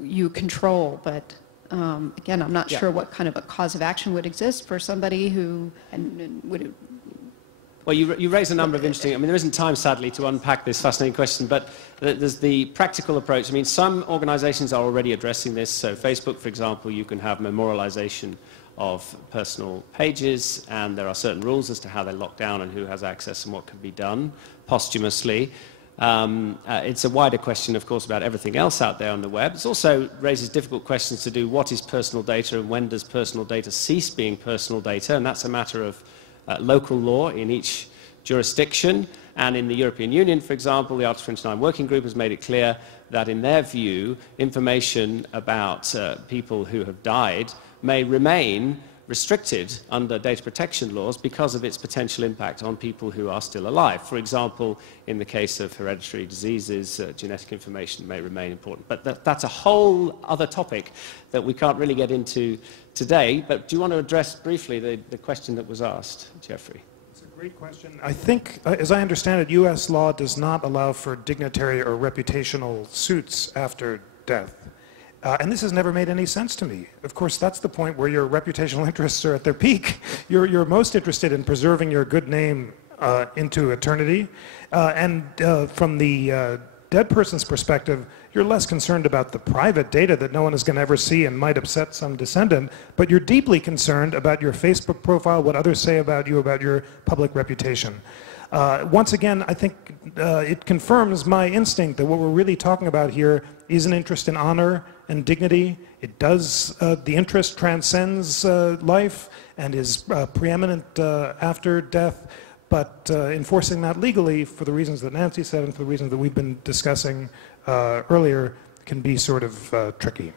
you control, but again, I'm not sure what kind of a cause of action would exist for somebody who would it... Well, you raise a number of interesting... I mean, there isn't time, sadly, to unpack this fascinating question, but there's the practical approach. I mean, some organizations are already addressing this. So Facebook, for example, you can have memorialization of personal pages, and there are certain rules as to how they're locked down and who has access and what can be done posthumously. It's a wider question, of course, about everything else out there on the web. It also raises difficult questions to do what is personal data and when does personal data cease being personal data, and that's a matter of local law in each jurisdiction. And in the European Union, for example, the Article 29 Working Group has made it clear that in their view, information about people who have died may remain restricted under data protection laws because of its potential impact on people who are still alive. For example, in the case of hereditary diseases, genetic information may remain important. But that's a whole other topic that we can't really get into today. But do you want to address briefly the question that was asked, Jeffrey? It's a great question. I think, as I understand it, U.S. law does not allow for dignitary or reputational suits after death. And this has never made any sense to me. Of course, that's the point where your reputational interests are at their peak. You're most interested in preserving your good name into eternity. From the dead person's perspective, you're less concerned about the private data that no one is going to ever see and might upset some descendant, but you're deeply concerned about your Facebook profile, what others say about you, about your public reputation. Once again, I think it confirms my instinct that what we're really talking about here is an interest in honor and dignity. It does, the interest transcends life and is preeminent after death, but enforcing that legally, for the reasons that Nancy said and for the reasons that we've been discussing earlier, can be sort of tricky.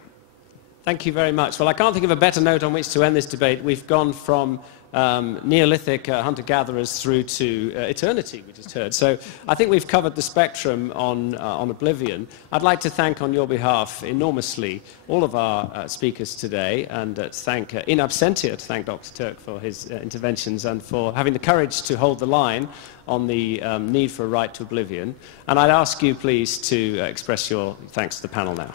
Thank you very much. Well, I can't think of a better note on which to end this debate. We've gone from Neolithic hunter-gatherers through to eternity, we just heard. So I think we've covered the spectrum on oblivion. I'd like to thank on your behalf enormously all of our speakers today, and thank, in absentia, to thank Dr. Turk for his interventions and for having the courage to hold the line on the need for a right to oblivion. And I'd ask you, please, to express your thanks to the panel now.